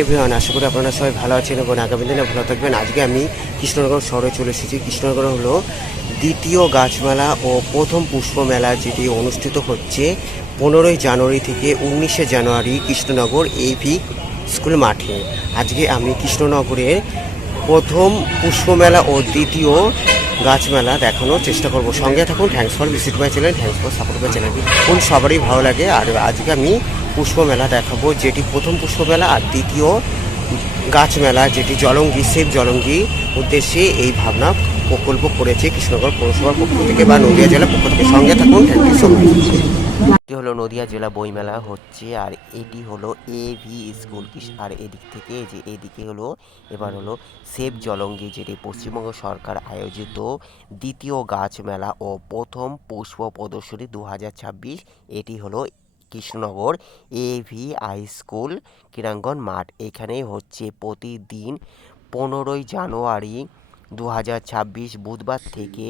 Everyone, আশা করি আপনারা সবাই ভালো আছেন এবং আগামী দিনে ভালো থাকবেন। আজকে আমি কৃষ্ণনগর শহরে চলে এসেছি। কৃষ্ণনগর হলো দ্বিতীয় গাছমেলা ও প্রথম পুষ্প মেলা, যেটি অনুষ্ঠিত হচ্ছে 15ই জানুয়ারি থেকে 19শে জানুয়ারি কৃষ্ণনগর এভি স্কুল মাঠে। আজকে আমি কৃষ্ণনগরের প্রথম পুষ্প মেলা ও দ্বিতীয় গাছমেলা দেখানোর চেষ্টা করব। সঙ্গে থাকুন। Thanks for visit my channel, thanks for support my channel. কোন সবারই ভালো লাগে। আর আজকে আমি পুষ্প মেলা দেখাবো, যেটি প্রথম পুষ্প মেলা আর দ্বিতীয় গাছ মেলা, যেটি জলঙ্গি সেভ জলঙ্গি উদ্দেশ্যে এই ভাবনা প্রকল্প করেছে কৃষ্ণনগর পৌরসভার পক্ষ থেকে বা নদিয়া জেলার পক্ষ থেকে। সঙ্গে থাকুন। Thank you so much. এটি হলো নদিয়া জেলা বইমেলা হচ্ছে, আর এটি হলো এভি স্কুল। আর এদিক থেকে যে এদিকে হলো এবার হলো সেভ জলঙ্গি, যেটি পশ্চিমবঙ্গ সরকার আয়োজিত দ্বিতীয় গাছ মেলা ও প্রথম পুষ্প প্রদর্শনী 2026। এটি হলো কৃষ্ণনগর এভি হাই স্কুল ক্রীড়াঙ্গন মাঠ। এখানেই হচ্ছে প্রতিদিন 15ই জানুয়ারি 2026 বুধবার থেকে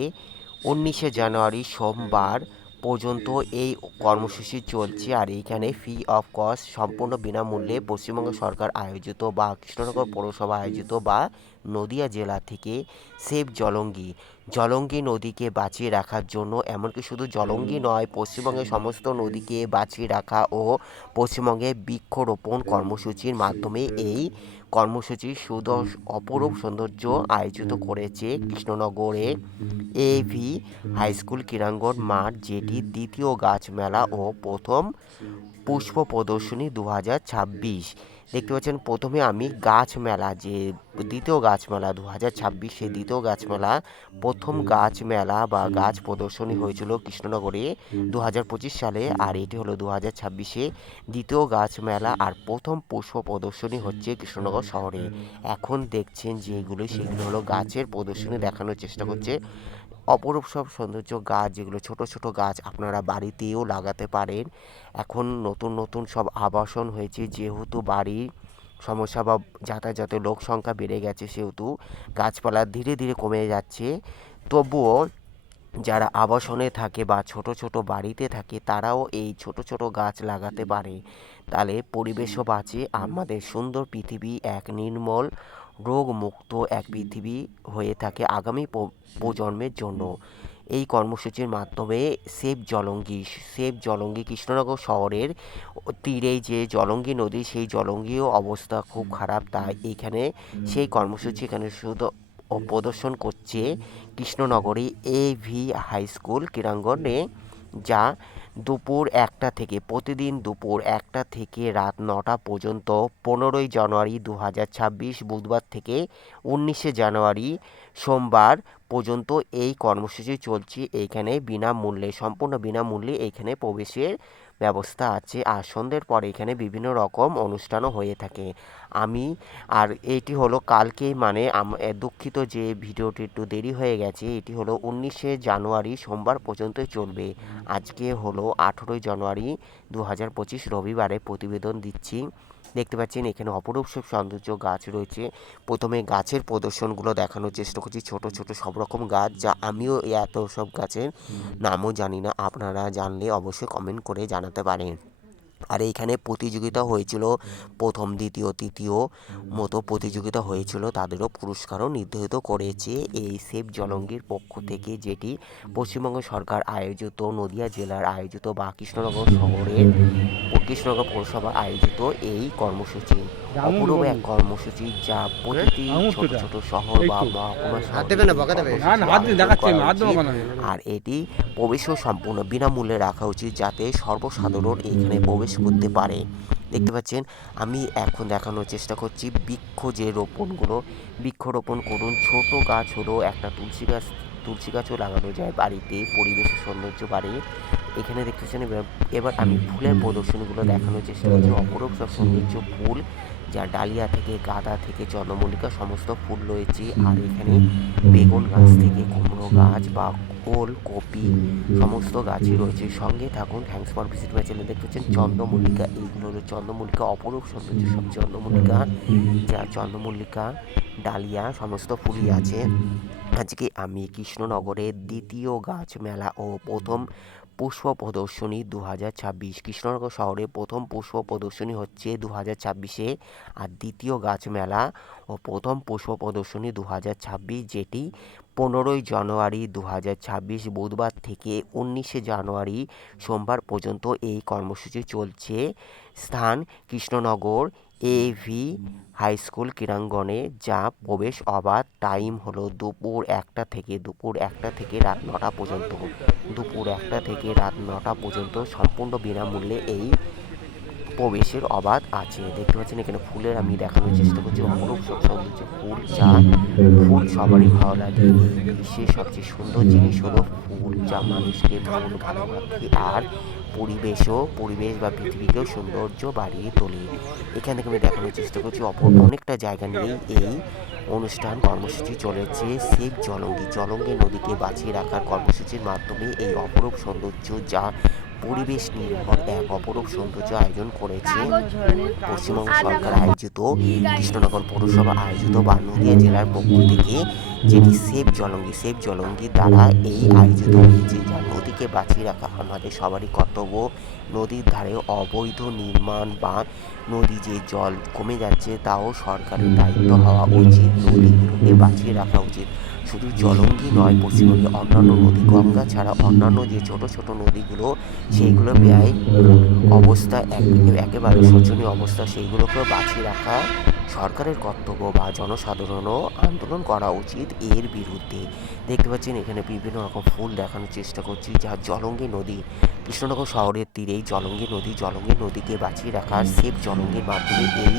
19শে জানুয়ারি সোমবার পর্যন্ত এই কর্মসূচি চলছে। আর এইখানে ফ্রি অফ কস্ট, সম্পূর্ণ বিনামূল্যে পশ্চিমবঙ্গ সরকার আয়োজিত বা কৃষ্ণনগর পৌরসভা আয়োজিত বা নদিয়া জেলা থেকে সেভ জলঙ্গি, জলঙ্গি নদীকে বাঁচিয়ে রাখার জন্য, এমনকি শুধু জলঙ্গি নয়, পশ্চিমবঙ্গের সমস্ত নদীকে বাঁচিয়ে রাখা ও পশ্চিমবঙ্গে বৃক্ষরোপণ কর্মসূচির মাধ্যমে এই কর্মসূচি অপরূপ সৌন্দর্য আয়োজিত করেছে কৃষ্ণনগরে এভি হাই স্কুল ক্রীড়াঙ্গন মাঠ, যেটি দ্বিতীয় গাছ মেলা ও প্রথম পুষ্প প্রদর্শনী 2026। দেখতে পাচ্ছেন প্রথমে আমি গাছ মেলা, যে দ্বিতীয় গাছ মেলা 2026, সেই দ্বিতীয় গাছ মেলা, প্রথম গাছ মেলা বা গাছ প্রদর্শনী হয়েছিল কৃষ্ণনগরে 2025 সালে, আর এটি হলো 2026-এ দ্বিতীয় গাছ মেলা আর প্রথম পুষ্প প্রদর্শনী হচ্ছে কৃষ্ণনগর শহরে। এখন দেখছেন যেগুলো, সেগুলো হলো গাছের প্রদর্শনী দেখানোর চেষ্টা করছে। অপরূপ সব সৌন্দর্য গাছ, যেগুলো ছোট ছোট গাছ আপনারা বাড়িতেও লাগাতে পারেন। এখন নতুন নতুন সব আবাসন হয়েছে, যেহেতু বাড়ির সমস্যা বা যাতায়াতের লোক সংখ্যা বেড়ে গেছে, সেহেতু গাছপালা ধীরে ধীরে কমে যাচ্ছে। তবুও যারা আবাসনে থাকে বা ছোট ছোট বাড়িতে থাকে, তারাও এই ছোট ছোট গাছ লাগাতে পারে। তাহলে পরিবেশও বাঁচে, আমাদের সুন্দর পৃথিবী এক নির্মল রোগমুক্ত এক পৃথিবী হয়ে থাকে আগামী প্রজন্মের জন্য। এই কর্মসূচির মাধ্যমে সেভ জলঙ্গি কৃষ্ণনগর শহরের তীরেই যে জলঙ্গি নদী, সেই জলঙ্গিও অবস্থা খুব খারাপ, তাই এইখানে সেই কর্মসূচি এখানে শুধু প্রদর্শন করছে কৃষ্ণনগরে এভি হাই স্কুল ক্রীড়াঙ্গনে, যা দুপুর 1টা থেকে, প্রতিদিন দুপুর 1টা থেকে রাত 9টা পর্যন্ত 15ই জানুয়ারি 2026 বুধবার থেকে 19শে জানুয়ারি সোমবার পর্যন্ত এই কর্মসূচি চলছে। এইখানে বিনামূল্যে, সম্পূর্ণ বিনামূল্যে এইখানে প্রবেশের ব্যবস্থা আছে। আর সন্ধ্যের পরে এখানে বিভিন্ন রকম অনুষ্ঠানও হয়ে থাকে। আর এটি হলো কালকেই, মানে দুঃখিত যে ভিডিওটি একটু দেরি হয়ে গেছে, এটি হলো 19শে জানুয়ারি সোমবার পর্যন্তই চলবে। আজকে হলো 18ই জানুয়ারি 2025 রবিবারে প্রতিবেদন দিচ্ছি। দেখতে পাচ্ছেন এখানে অপরূপ সব সৌন্দর্য গাছ রয়েছে। প্রথমে গাছের প্রদর্শনগুলো দেখানোর চেষ্টা করছি, ছোট ছোট সব রকম গাছ, যা আমিও এত সব গাছের নামও জানি না। আপনারা জানলে অবশ্যই কমেন্ট করে জানাতে পারেন। আর এইখানে প্রতিযোগিতা হয়েছিল, প্রথম দ্বিতীয় তৃতীয় মতো প্রতিযোগিতা হয়েছিল, তাদেরও পুরস্কারও নির্ধারিত করেছে এই সেভ জলঙ্গির পক্ষ থেকে, যেটি পশ্চিমবঙ্গ সরকার আয়োজিত, নদিয়া জেলার আয়োজিত বা কৃষ্ণনগর পৌরসভা আয়োজিত এই কর্মসূচি। অপূর্ব এক কর্মসূচি, যা প্রতিটি ছোট ছোট শহর বা মহকুমা, আর এটি প্রবেশও সম্পূর্ণ বিনামূল্যে রাখা উচিত, যাতে সর্বসাধারণ এখানে প্রবেশ করতে পারে। দেখতে পাচ্ছেন আমি এখন দেখানোর চেষ্টা করছি বৃক্ষরোপণ করুন। ছোট গাছ হলো একটা তুলসী গাছও লাগানো যায় বাড়িতে, পরিবেশের সৌন্দর্য বাড়ে। এখানে দেখতে পাচ্ছেন। এবার আমি ফুলের প্রদর্শনীগুলো দেখানোর চেষ্টা করছি। অপরূপ সব সৌন্দর্য ফুল, যা ডালিয়া থেকে, গাঁদা থেকে, চন্দ্রমল্লিকা সমস্ত ফুল রয়েছে। আর এখানে বেগুন গাছ থেকে কুমড়ো গাছ বা ওল কপি সমস্ত গাছই রয়েছে। সঙ্গে থাকুন। Thanks for visit my channel. দেখতে পাচ্ছেন চন্দ্রমল্লিকা, এইগুলো হলো চন্দ্রমল্লিকা, অপরূপ সৌন্দর্য সব চন্দ্রমল্লিকা, যা চন্দ্রমল্লিকা ডালিয়া সমস্ত ফুলই আছে। আজকে আমি কৃষ্ণনগরের দ্বিতীয় গাছ মেলা ও প্রথম পুষ্প প্রদর্শনী 2026, কৃষ্ণনগর শহরে প্রথম পুষ্প প্রদর্শনী হচ্ছে 2026-এ, আর দ্বিতীয় গাছ মেলা ও প্রথম পুষ্প প্রদর্শনী 2026, যেটি 15ই জানুয়ারি 2026 বুধবার থেকে 19শে জানুয়ারি সোমবার পর্যন্ত এই কর্মসূচি চলছে। স্থান কৃষ্ণনগর AV হাই স্কুল ক্রীড়াঙ্গনে, যা প্রবেশ অবাধ। টাইম হলো দুপুর 1টা থেকে রাত 9টা পর্যন্ত। দুপুর 1টা থেকে রাত 9টা পর্যন্ত সম্পূর্ণ বিনামূল্যে এই প্রবেশের অবাধ আছে। দেখতে পাচ্ছেন এখানে ফুলের আমি দেখানোর চেষ্টা করছি, অপরূপ সৌন্দর্য ফুল, যা ফুল সবারই ভালো লাগে। এই বিশ্বের সবচেয়ে সুন্দর জিনিস হলো ফুল, যা মানুষকে মন ভালো রাখে আর পরিবেশ বা পৃথিবীকেও সৌন্দর্য বাড়িয়ে তোলে। এখান থেকে আমি দেখানোর চেষ্টা করছি অনেকটা জায়গা নিয়েই এই অনুষ্ঠান কর্মসূচি চলেছে। সেভ জলঙ্গি নদীকে বাঁচিয়ে রাখার কর্মসূচির মাধ্যমে এই অপরূপ সৌন্দর্য, যা পরিবেশ নির্ভর এক অপরূপ সৌন্দর্য আয়োজন করেছে পশ্চিমবঙ্গ সরকার আয়োজিত, কৃষ্ণনগর পৌরসভা আয়োজিত বা নদীয়া জেলার পক্ষ থেকে, যেটি সেভ জলঙ্গি দ্বারা এই আয়োজিত হয়েছে, যা নদীকে বাঁচিয়ে রাখা আমাদের সবারই কর্তব্য। নদীর ধারে অবৈধ নির্মাণ বা নদী যে জল কমে যাচ্ছে, তাও সরকারের দায়িত্ব হওয়া উচিত, নদীগুলোকে বাঁচিয়ে রাখা উচিত। শুধু জলঙ্গি নয়, পশ্চিমবঙ্গে অন্যান্য নদী, গঙ্গা ছাড়া অন্যান্য যে ছোট ছোট নদীগুলো, সেইগুলো প্রায় অবস্থা একেবারে শোচনীয় অবস্থা, সেইগুলোকেও বাঁচিয়ে রাখা সরকারের কর্তব্য বা জনসাধারণও আন্দোলন করা উচিত এর বিরুদ্ধে। দেখতে পাচ্ছেন এখানে বিভিন্ন রকম ফুল দেখানোর চেষ্টা করছি, যা জলঙ্গি নদী, কৃষ্ণনগর শহরের তীরেই জলঙ্গি নদীকে বাঁচিয়ে রাখার সেভ জলঙ্গির মাধ্যমে এই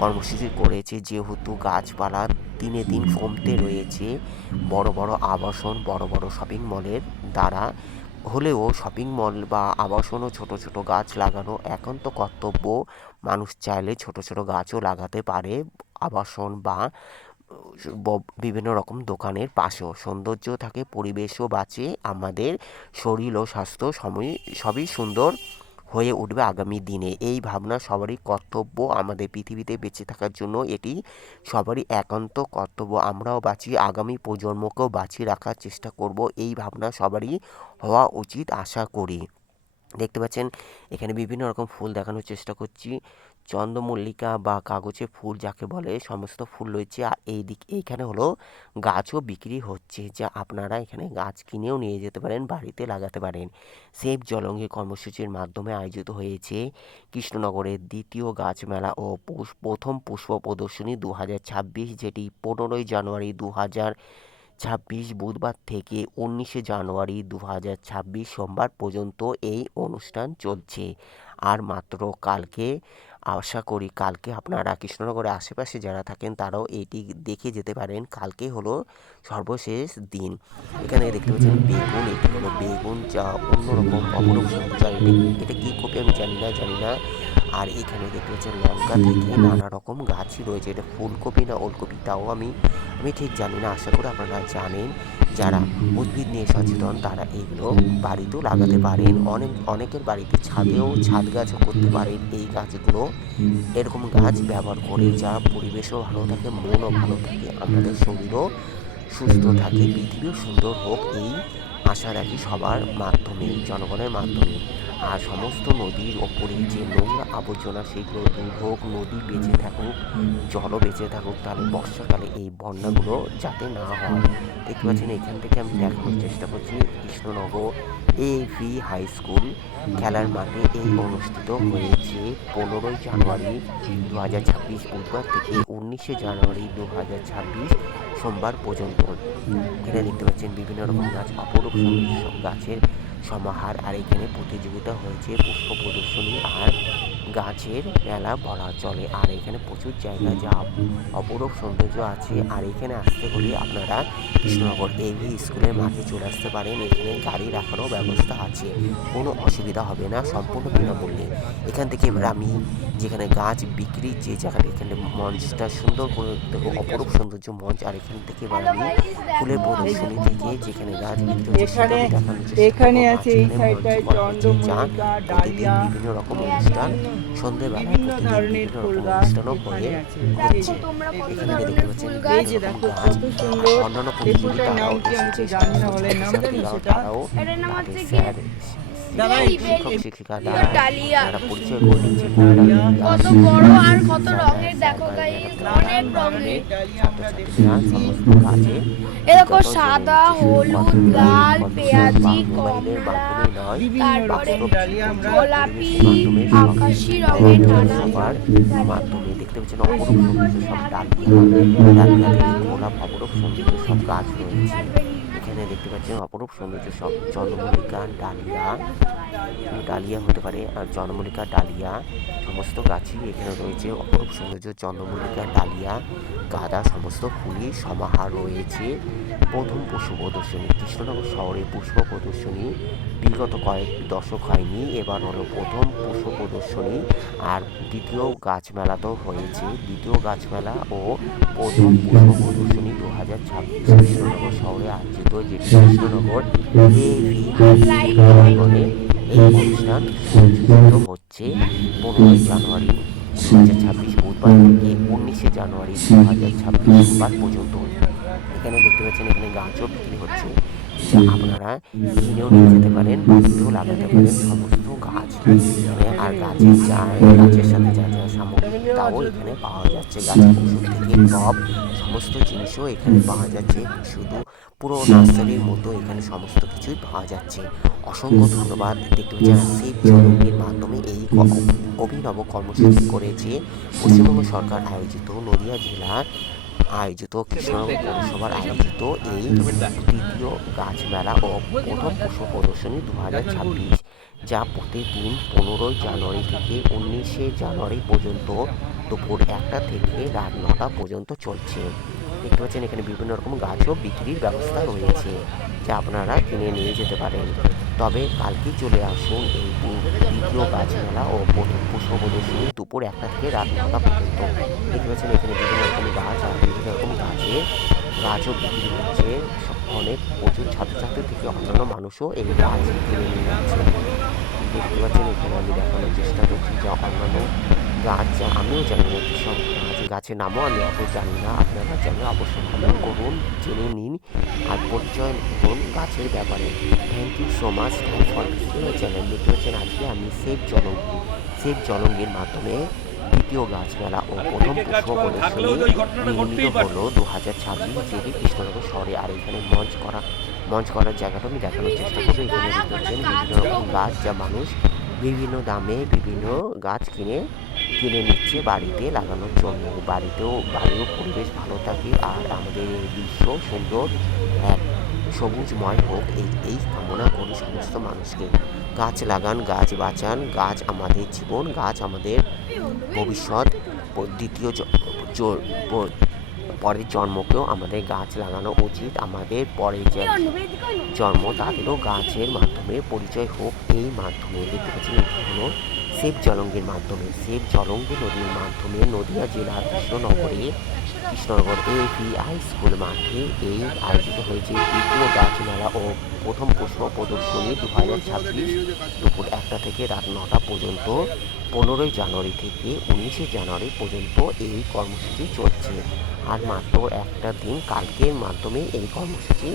কর্মসূচি করেছে। যেহেতু গাছপালা দিনে দিন কমতে রয়েছে, বড় বড় আবাসন, বড় বড় শপিং মলের দ্বারা হলেও শপিং মল বা আবাসনও ছোট ছোট গাছ লাগানো একান্ত কর্তব্য। মানুষ চাইলে ছোট ছোট গাছও লাগাতে পারে আবাসন বা বিভিন্ন রকম দোকানের পাশেও। সৌন্দর্য থাকে, পরিবেশও বাঁচে, আমাদের শরীর ও স্বাস্থ্য সবই সুন্দর হয়ে উঠবে আগামী দিনে। এই ভাবনা সবারই কর্তব্য, আমাদের পৃথিবীতে বেঁচে থাকার জন্য এটি সবারই একান্ত কর্তব্য। আমরাও বাঁচি, আগামী প্রজন্মকেও বাঁচিয়ে রাখার চেষ্টা করব, এই ভাবনা সবারই হওয়া উচিত আশা করি। দেখতে পাচ্ছেন এখানে বিভিন্ন রকম ফুল দেখানোর চেষ্টা করছি, চন্দ্রমল্লিকা বা কাগজে ফুল যাকে বলে, সমস্ত ফুল রয়েছে। আর এইখানে হলো গাছও বিক্রি হচ্ছে, যা আপনারা এখানে গাছ কিনেও নিয়ে যেতে পারেন, বাড়িতে লাগাতে পারেন। সেভ জলঙ্গি কর্মসূচির মাধ্যমে আয়োজিত হয়েছে কৃষ্ণনগরের দ্বিতীয় গাছ মেলা ও প্রথম পুষ্প প্রদর্শনী 2026, যেটি 15ই জানুয়ারি 2026 বুধবার থেকে 19শে জানুয়ারি 2026 সোমবার পর্যন্ত এই অনুষ্ঠান চলছে। আর মাত্র কালকে, আশা করি কালকে আপনারা কৃষ্ণনগরের আশেপাশে যারা থাকেন তারাও এটি দেখে যেতে পারেন। কালকে হলো সর্বশেষ দিন। এখানে দেখতে পাচ্ছেন বেগুন, এটি হলো বেগুন, যা অন্যরকম অপরূপ সৌন্দর্য। এটা কী কপি আমি জানি না। আর এখানে দেখতে পাচ্ছেন লঙ্কা থেকে নানা রকম গাছই রয়েছে, এটা ফুলকপি না ওলকপি তাও আমি ঠিক জানি না, আশা করি আপনারা জানেন। যারা উদ্ভিদ নিয়ে সচেতন তারা এগুলো বাড়িতেও লাগাতে পারেন, অনেকের বাড়িতে ছাদ গাছও করতে পারেন এই গাছগুলো। এরকম গাছ ব্যবহার করে যা পরিবেশও ভালো থাকে, মনও ভালো থাকে, আমাদের শরীরও সুস্থ থাকে, পৃথিবীও সুন্দর হোক, এই আশা রাখি সবার মাধ্যমে, জনগণের মাধ্যমে। আর সমস্ত নদীর ওপরে যে নোংরা আবর্জনা সেগুলো দূর হোক, নদী বেঁচে থাকুক, জলও বেঁচে থাকুক, তাহলে বর্ষাকালে এই বন্যাগুলো যাতে না হয়। দেখতে পাচ্ছেন এখান থেকে আমি দেখানোর চেষ্টা করছি কৃষ্ণনগর AV হাই স্কুল খেলার মাঠে এই অনুষ্ঠিত হয়েছে 15ই জানুয়ারি 2026 বুধবার থেকে 19শে জানুয়ারি 2026 সোমবার পর্যন্ত। এখানে দেখতে পাচ্ছেন বিভিন্ন রকম গাছ, অপরূপ সুন্দর গাছের সমাহার। আর এখানে প্রতিযোগিতা হয়েছে পুষ্প প্রদর্শনী আর গাছের মেলা বলা চলে। আর এখানে প্রচুর জায়গা, যা অপরূপ সৌন্দর্য আছে। আর এখানে আসতে হলে আপনারা কৃষ্ণনগর AV স্কুলের মাঠে চলে আসতে পারেন, এখানে গাড়ি রাখারও ব্যবস্থা আছে, কোনো অসুবিধা হবে না, সম্পূর্ণ বিনামূল্যে। এখান থেকে এবার আমি যেখানে গাছ বিক্রির যে জায়গাটা, এখানে মঞ্চটা সুন্দর করে দেখো, অপরূপ সৌন্দর্য মঞ্চ। আর এখান থেকে এবার আমি ফুলের প্রদর্শনী থেকে যেখানে গাছ বিক্রি হচ্ছে সেটা আমি দেখানোর চেষ্টা করবো। এখানে আছে এই সাইডটায় চন্দ্রমল্লিকা, ডালিয়া, বিভিন্ন রকম অনুষ্ঠান সন্ধেবেলা বিভিন্ন প্রতিদিন ধরনের বিভিন্ন ফুল রকম গাছ অনুষ্ঠানও হয়ে এখানে আছে। হচ্ছে। তোমরা কত এখানে দেখতে ধরনের পাচ্ছেন ফুল এই গাছ। বিভিন্ন যে রকম দেখো গাছ কত আর সুন্দর। অন্যান্য এই প্রতিযোগী ফুলটার নাম তারাও কি আমি এসেছে, তো জানি না, সমস্ত বলে নাম জানি ছাত্রছাত্রীরাও সেটা। তারাও এটার নাম তাদের হচ্ছে কি স্যার দাদা এই শিক্ষক এই শিক্ষিকা দ্বারা ডালিয়া। তারা কত পরিচয় সুন্দর করে দিচ্ছে সুন্দর কোনটা ডালিয়া। কি গাছ কত বড় আর কত স্যার রঙের স্যার দেখো বা গাইস, নানান অনেক রঙের। ধরনের ডালিয়া আমরা দেখতে ছাত্রছাত্রীরা পাচ্ছি। সমস্ত গাছের এ দেখো বিজ্ঞতা জেনে সাদা, নিচ্ছে, শুধু হলুদ, কম্পিউটার লাল, কম্পিউটার বা পেঁয়াজি, মোবাইলের কমলা, মাধ্যমেই নয়, বিভিন্ন তারপরে রকম বাস্তব ডালিয়া জীবন আমরা ও গোলাপি, পরিবেশের মাধ্যমে সব আকাশি রঙের নানা সবার ডালিয়া। মাধ্যমে দেখতে পাচ্ছেন অপরূপ সৌন্দর্য সব ডালিয়া ডালিয়া থেকে গোলাপ অপরূপ সৌন্দর্য সব গাছ রয়েছে। এখানে দেখতে পাচ্ছেন অপরূপ সৌন্দর্য সব চন্দ্রমল্লিকা ডালিয়া, ডালিয়া হতে পারে আর চন্দ্রমল্লিকা ডালিয়া সমস্ত গাছই এখানে রয়েছে। অপরূপ সৌন্দর্য চন্দ্রমল্লিকা ডালিয়া গাঁদা সমস্ত ফুলই সমাহার রয়েছে। প্রথম পুষ্প প্রদর্শনী কৃষ্ণনগর শহরে পুষ্প প্রদর্শনী বিগত কয়েক দশক হয়নি, এবার হলো প্রথম পুষ্প প্রদর্শনী। আর দ্বিতীয় গাছ মেলাতেও হয়েছে, দ্বিতীয় গাছ মেলা ও প্রথম পুষ্প প্রদর্শনী 2026 কৃষ্ণনগর শহরে আয়োজিত, যেটি কৃষ্ণনগর এভি হাই স্কুল প্রাঙ্গণে। এই অনুষ্ঠান সংযোজিত হচ্ছে 15 জানুয়ারি 2026 বুধবার থেকে 19 জানুয়ারি 2026 সোমবার পর্যন্ত। এখানে দেখতে পাচ্ছেন এখানে গাছও বিক্রি হচ্ছে, যা আপনারা কিনেও নিয়ে যেতে পারেন, বাড়িতেও লাগাতে পারেন সমস্ত গাছ এখানে। আর গাছের সাথে যা যা সামগ্রী তাও এখানে পাওয়া যাচ্ছে, গাছের ওষুধ থেকে টব সমস্ত জিনিসও এখানে পাওয়া যাচ্ছে। শুধু পুরো নার্সারির মতো এখানে সমস্ত কিছুই পাওয়া যাচ্ছে। অসংখ্য ধন্যবাদ। দেখতে পাচ্ছেন সেভ জলঙ্গির মাধ্যমে এই অভিনব কর্মসূচি করেছে পশ্চিমবঙ্গ সরকার আয়োজিত, নদিয়া জেলা আয়োজিত, কৃষ্ণনগর পৌরসভার আয়োজিত এই দ্বিতীয় গাছ মেলা ও প্রথম পুষ্প প্রদর্শনী 2026, যা প্রতিদিন 15 জানুয়ারি থেকে 19 জানুয়ারি পর্যন্ত দুপুর 1টা থেকে রাত 9টা পর্যন্ত চলছে। দেখতে পাচ্ছেন এখানে বিভিন্ন রকম গাছও বিক্রির ব্যবস্থা রয়েছে, যা আপনারা কিনে নিয়ে যেতে পারেন। তবে কালকে চলে আসুন এই দ্বিতীয় গাছ মেলা ও প্রথম পুষ্প প্রদর্শনী দুপুর 1টা থেকে রাত 9টা পর্যন্ত। দেখতে পাচ্ছেন এখানে বিভিন্ন রকম গাছ আর বিভিন্ন রকম গাছও বিক্রি হচ্ছে। অনেক প্রচুর ছাত্রছাত্রী থেকে অন্যান্য মানুষও এই গাছ কিনে নিয়ে যাচ্ছে। দেখতে পাচ্ছেন এখানে আমি দেখানোর চেষ্টা করছি যা অন্যান্য গাছ, যা আমিও জানি না যেসব গাছের নামও আমি অত জানি না, আপনারা জানেন অবশ্যই কমেন্ট করুন, জেনে নিন আর পরিচয় করুন গাছের ব্যাপারে। Thank you so much, thanks for visiting my channel. দেখতে পাচ্ছেন আজকে আমি সেভ জলঙ্গির মাধ্যমে দ্বিতীয় গাছ মেলা ও প্রথম পুষ্প প্রদর্শনী নির্মিত হলো 2026, যেটি কৃষ্ণনগর শহরে। আর এখানে মঞ্চ করার জায়গাটা আমি দেখানোর চেষ্টা করবো। এখানে দেখতে পাচ্ছেন বিভিন্ন রকম গাছ, যা মানুষ বিভিন্ন দামে বিভিন্ন গাছ কিনে নিচ্ছে বাড়িতে লাগানোর জন্য। বাড়িও পরিবেশ ভালো থাকে আর আমাদের এই দৃশ্য সুন্দর এক সবুজময় হোক, এই কামনা করি সমস্ত মানুষকে। গাছ লাগান, গাছ বাঁচান, গাছ আমাদের জীবন, গাছ আমাদের ভবিষ্যৎ। দ্বিতীয় পরের জন্মকেও আমাদের গাছ লাগানো উচিত। আমাদের পরে যে জন্ম তাদেরও গাছের মাধ্যমে পরিচয় হোক। এই মাধ্যমে দেখতে পাচ্ছেন এটি হলো সেভ জলঙ্গির মাধ্যমে, সেভ জলঙ্গি নদীর মাধ্যমে নদিয়া জেলার কৃষ্ণনগর এভিআই স্কুল মাঠে এই আয়োজিত হয়েছে দ্বিতীয় গাছ মেলা ও প্রথম পুষ্প প্রদর্শনী 2026 দুপুর 1টা থেকে রাত 9টা পর্যন্ত। 15 জানুয়ারি থেকে 19 জানুয়ারি পর্যন্ত এই কর্মসূচি চলছে। আর মাত্র একটা দিন, কালকের মাধ্যমে এই কর্মসূচি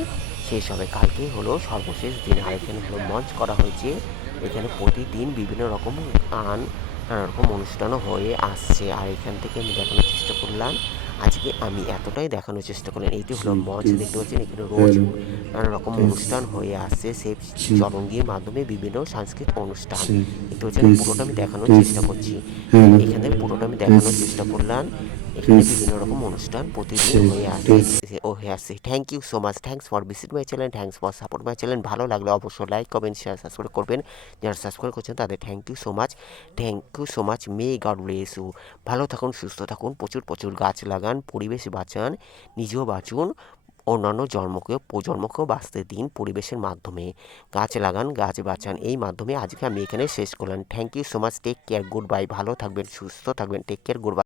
শেষ হবে। কালকে হলো সর্বশেষ দিন। আর এখানে হলো মঞ্চ করা হয়েছে, এখানে প্রতিদিন বিভিন্ন রকম নানা রকম অনুষ্ঠানও হয়ে আসছে। আর এখান থেকে আমি দেখানোর চেষ্টা করলাম, আজকে আমি এতটাই দেখানোর চেষ্টা করলাম। এইটি হলো মঞ্চ, দেখতে পাচ্ছেন এখানে রোজ নানা রকম অনুষ্ঠান হয়ে আসছে সেভ জলঙ্গির মাধ্যমে, বিভিন্ন সাংস্কৃতিক অনুষ্ঠান। দেখতে পাচ্ছেন পুরোটা আমি দেখানোর চেষ্টা করছি, এখানে পুরোটা আমি দেখানোর চেষ্টা করলাম। এখানে বিভিন্ন রকম অনুষ্ঠান প্রতিদিন হয়ে আসছে। Thank you so much, thanks for visit my channel, thanks for support my channel. ভালো লাগলে অবশ্যই লাইক, কমেন্ট, শেয়ার, সাবস্ক্রাইব করবেন। যারা সাবস্ক্রাইব করছেন তাদের thank you so much. May God bless you. ভালো থাকুন, সুস্থ থাকুন, প্রচুর গাছ লাগান, পরিবেশ বাঁচান, নিজেও বাঁচুন, অন্যান্য প্রজন্মকেও বাঁচতে দিন পরিবেশের মাধ্যমে। গাছ লাগান, গাছ বাঁচান, এই মাধ্যমে আজকে আমি এখানে শেষ করলাম। Thank you so much, take care, goodbye. ভালো থাকবেন, সুস্থ থাকবেন, টেক কেয়ার, গুড বাই।